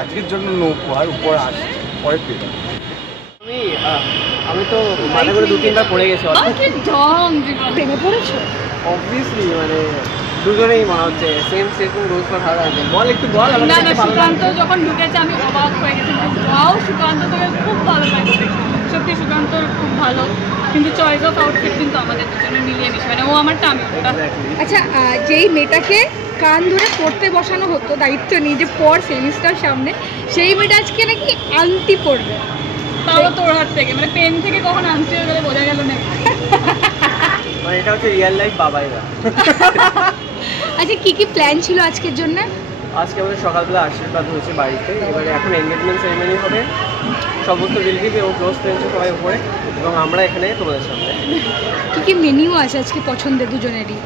আজকের জন্য নো উপহার, উপর আসছে পরে পেয়ে। আমি তো মাথা করে 2-3 বার পড়ে গেছি। প্রেমে পড়েছো? অবভিয়াসলি মানে দুজনেই মনে হচ্ছে সেম সেরকম রোজ ফর হার আছে। বল একটু বল। না না, সুকান্ত যখন ঢুকেছে আমি অবাক হয়ে গেছি। ওয়াও, সুকান্ত তোকে খুব ভালো লাগছে। সত্যি সুকান্ত খুব ভালো, কিন্তু চয়েস অফ আউটফিট কিন্তু আমাদের দুজনে মিলিয়ে মিশে, মানে ও আমারটা আমি ওটা। আচ্ছা, যেই মেয়েটাকে কান ধরে পড়তে বসানো হতো, দায়িত্ব নিয়ে যে পর সেমিস্টার সামনে, সেই মেয়েটা আজকে নাকি আংটি পড়বে, তাও তোর হাত থেকে। মানে পেন থেকে কখন আংটি হয়ে গেলে বোঝা গেল না। মানে এটা হচ্ছে রিয়েল লাইফ বাবাইরা। আচ্ছা, কি কি প্ল্যান ছিল আজকের জন্য? আজকে আমাদের সকালবেলা আশীর্বাদ হয়েছে বাড়িতে, এবারে এখন এনগেজমেন্ট সেরেমনি হবে। সমস্ত রিলেটিভ এবং ক্লোজ ফ্রেন্ডস সবাই উপরে, এবং আমরা এখানে তোমাদের সামনে। কি কি মেনিউ আছে আজকে পছন্দের দুজনেরই?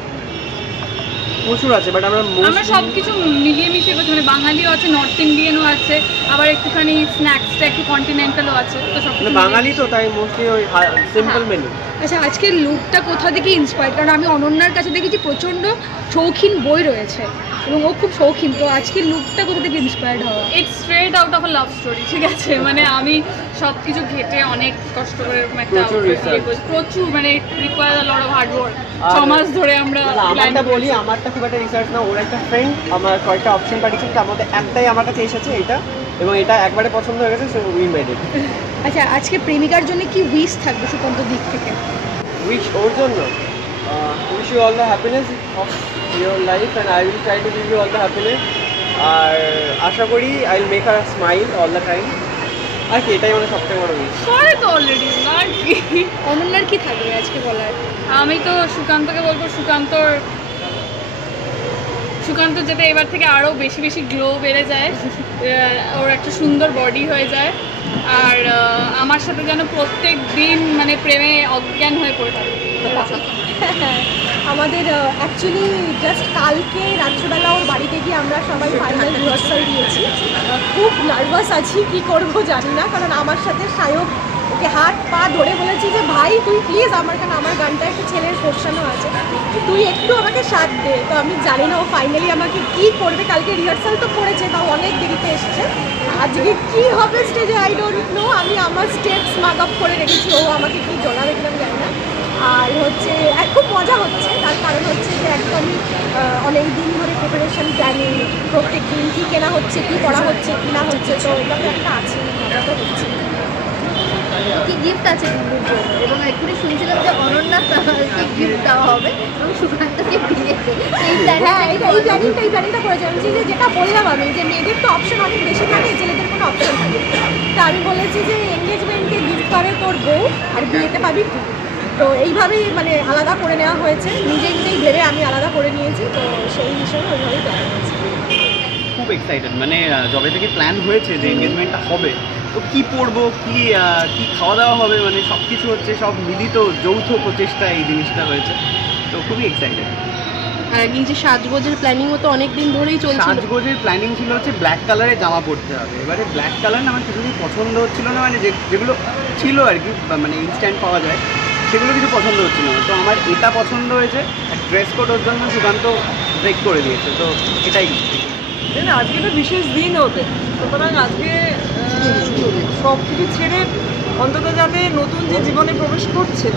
প্রচুর আছে, বাট আমরা সব কিছু মিলিয়ে মিশিয়ে করছি। মানে বাঙালিও আছে, নর্থ ইন্ডিয়ানও আছে, আবার একটুখানি স্ন্যাক্সটা একটু কন্টিনেন্টালও আছে। তো সব বাঙালি তো, তাই মোস্টলি ওই সিম্পল মেনু। আচ্ছা, আজকের লুকটা কোথা থেকে ইন্সপায়ার্ড? কারণ আমি অনন্যার কাছে দেখেছি প্রচণ্ড শৌখিন বই রয়েছে এবং ও খুব শৌখিন, তো আজকের লুকটা কোথা থেকে ইন্সপায়ার্ড হওয়া? It's straight out of a love story, ঠিক আছে? মানে আমি সব কিছু ঘেটে অনেক কষ্ট করে একটা প্রচুর, মানে require a lot of hard work. 6 মাস ধরে আমরা আমারটা বলি, আমারটা খুব একটা রিসার্চ না, ওর একটা ফ্রেন্ড আমার কয়েকটা অপশন পাঠিয়েছে, তার মধ্যে একটাই আমার কাছে এসেছে এটা, এবং এটা একবারে পছন্দ হয়ে গেছে, সো উই মেড ইট। আচ্ছা, আজকে প্রেমিকার জন্য কি উইশ থাকবে সুকান্তর দিক থেকে? উইশ ওর জন্য wish you all the happiness of your life and I will try to give you all the happiness. আর আশা করি I will make her smile all the time. আর কি, এটাই মানে সবথেকে বড় উইশ। করে তো অলরেডি না কি? অনন্যার কি থাকবে আজকে বলার? আমি তো সুকান্তকে বলবো, সুকান্ত যাতে এবার থেকে আরও বেশি বেশি গ্লো বেড়ে যায়, ওর একটা সুন্দর বডি হয়ে যায়, আর আমার সাথে যেন প্রত্যেক দিন মানে প্রেমে অজ্ঞান হয়ে পড়ে থাকে। আমাদের অ্যাকচুয়ালি জাস্ট কালকে রাত্রিবেলা ওর বাড়িতে গিয়ে আমরা সবাই ফাইনাল রিহার্সাল দিয়েছি। খুব নার্ভাস আছি, কি করব জানি না, কারণ আমার সাথে সায়ক ওকে হাত পা ধরে বলেছি যে ভাই তুই প্লিজ আমার গানটা একটা ছেলের পোর্শনও আছে, তুই একটু আমাকে সাথ দে। তো আমি জানি না ও ফাইনালি আমাকে কি করবে। কালকে রিহার্সাল তো করেছে, তাও অনেক দেরিতে এসেছে। আজকে কি হবে স্টেজে আই ডোন্ট নো। আমি আমার স্টেপস মার্ক আপ করে রেখেছি, ও আমাকে কি জোড়াবে কিনা জানি না। আর হচ্ছে খুব মজা হচ্ছে, তার কারণ হচ্ছে যে একদম অনেক দিন ধরে প্রিপারেশন প্ল্যানিং, প্রত্যেক দিন কী কেনা হচ্ছে, কী করা হচ্ছে, কী না হচ্ছে, তো এটা তো একটা আছে, মজা তো হচ্ছে। কি গিফট আছে বন্ধুর জন্য? এবং এক্ষুনি শুনছিলাম যে অনন্যাকে গিফট দেওয়া হবে এবং সুকান্তকে বিয়ে। হ্যাঁ, এই প্ল্যানিংটা করেছি আমি, যে যেটা বললাম আমি, যে মেয়েদের তো অপশন অনেক বেশি থাকে, ছেলেদের কোনো অপশন থাকে। তা আমি বলেছি যে এঙ্গেজমেন্টে গিফট করে তোর বউ, আর বিয়েতে পাবি তুই। তো এইভাবেই মানে আলাদা করে নেওয়া হয়েছে, নিজেই ভেবে আমি আলাদা করে নিয়েছি, তো সেই হিসেবে ওইভাবেই প্ল্যান হয়েছে। খুব এক্সাইটেড, মানে যবে থেকে প্ল্যান হয়েছে যে এনগেজমেন্টটা হবে, তো কী পরবো, কী খাওয়া দাওয়া হবে, মানে সব কিছু হচ্ছে, সব মিলিত যৌথ প্রচেষ্টা এই জিনিসটা হয়েছে, তো খুবই এক্সাইটেড। আর এই যে সাজগোজের প্ল্যানিংও তো অনেক দিন ধরেই চলছে। সাজগোজের প্ল্যানিং ছিল হচ্ছে ব্ল্যাক কালারের জামা পরতে হবে। এবারে ব্ল্যাক কালার না আমার কিছুই পছন্দ হচ্ছিল না, মানে যেগুলো ছিল আর কি, মানে ইনস্ট্যান্ট পাওয়া যায়, সেগুলো কিছু পছন্দ হচ্ছিল না। তো আমার এটা পছন্দ হয়েছে, ড্রেস কোড ওর জন্য সুকান্ত ব্রেক করে দিয়েছে, তো এটাই। আজকে একটা বিশেষ দিন ওদের, সুতরাং আজকে সব কিছু ছেড়ে অন্তত যাতে নতুন যে জীবনে প্রবেশ করছে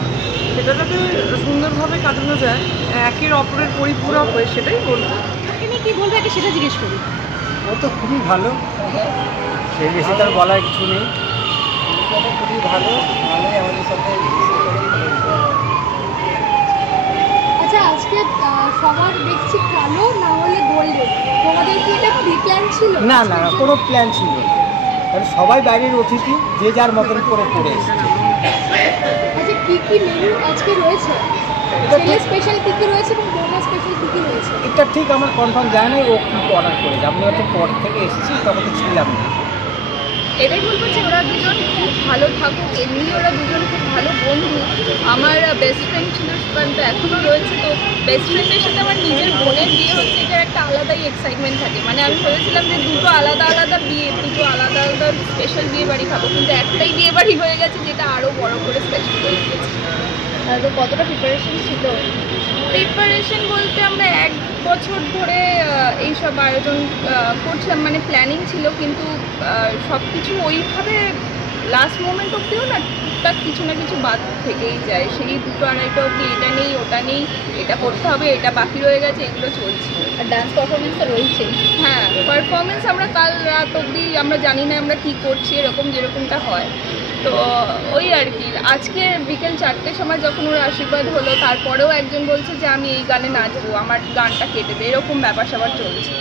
সেটা যাতে সুন্দরভাবে কাটানো যায়, একের অপরের পরিপূরক হয়ে, সেটাই বলবো। তুমি কি বলবে আগে সেটা জিজ্ঞেস করি। ও তো খুবই ভালো, সেই বেশি তার বলার কিছু নেই। খুবই ভালোই আমাদের সাথে। আচ্ছা, আজকে সবার দেখছি কালো না হলে গোল্ডেন, তোমাদের কি এটা প্রি প্ল্যান ছিল? না না, কোনো প্ল্যান ছিল না, কারণ সবাই বাইরের অতিথি, যে যার মতন করে পড়ে এসেছে। আচ্ছা, কি কি মেনু আজকে রয়েছে? ছেলে স্পেশাল কী কী রয়েছে এবং বৌমা স্পেশাল কী কী রয়েছে? এটা ঠিক আমার কনফার্ম জানা নেই ও কী অর্ডার করেছে, আমি হয়তো পর থেকে এসেছি, তখন তো ছিলাম না। এটাই বলবো যে ওরা দুজন খুব ভালো থাকুক, এমনি ওরা দুজন খুব ভালো বন্ধু। আমার বেস্ট ফ্রেন্ড ছিল সুকান্ত, এখনও রয়েছে। তো বেস্ট ফ্রেন্ডের সাথে আমার নিজের বোনের বিয়ে হচ্ছে, এটার একটা আলাদাই এক্সাইটমেন্ট থাকে। মানে আমি ভেবেছিলাম যে দুটো আলাদা আলাদা বিয়ে, দুটো আলাদা আলাদা স্পেশাল বিয়ে বাড়ি খাবো, কিন্তু একটাই বিয়ে বাড়ি হয়ে গেছে, যেটা আরও বড় করে স্পেশাল হয়ে গেছে। তো কতটা প্রিপারেশন ছিল? প্রিপারেশন বলতে আমরা 1 বছর ধরে এইসব আয়োজন করছিলাম, মানে প্ল্যানিং ছিল, কিন্তু সব কিছু ওইভাবে লাস্ট মোমেন্ট অব্দিও না টুকটাক কিছু না কিছু বাদ থেকেই যায়। সেই 2-2:30 অব্দি এটা নেই ওটা নেই, এটা করতে হবে, এটা বাকি রয়ে গেছে, এগুলো চলছে। আর ডান্স পারফরমেন্স তো রয়েছেই। হ্যাঁ, পারফরমেন্স আমরা কাল রাত অবধি আমরা জানি না আমরা কী করছি, এরকম যেরকমটা হয়। তো ওই আর কি, আজকে বিকেল 4টের সময় যখন ওর আশীর্বাদ হলো, তারপরেও একজন বলছে যে আমি এই গানে নাচবো, আমার গানটা কেটে দে, এরকম ব্যাপার স্যাপার চলছে।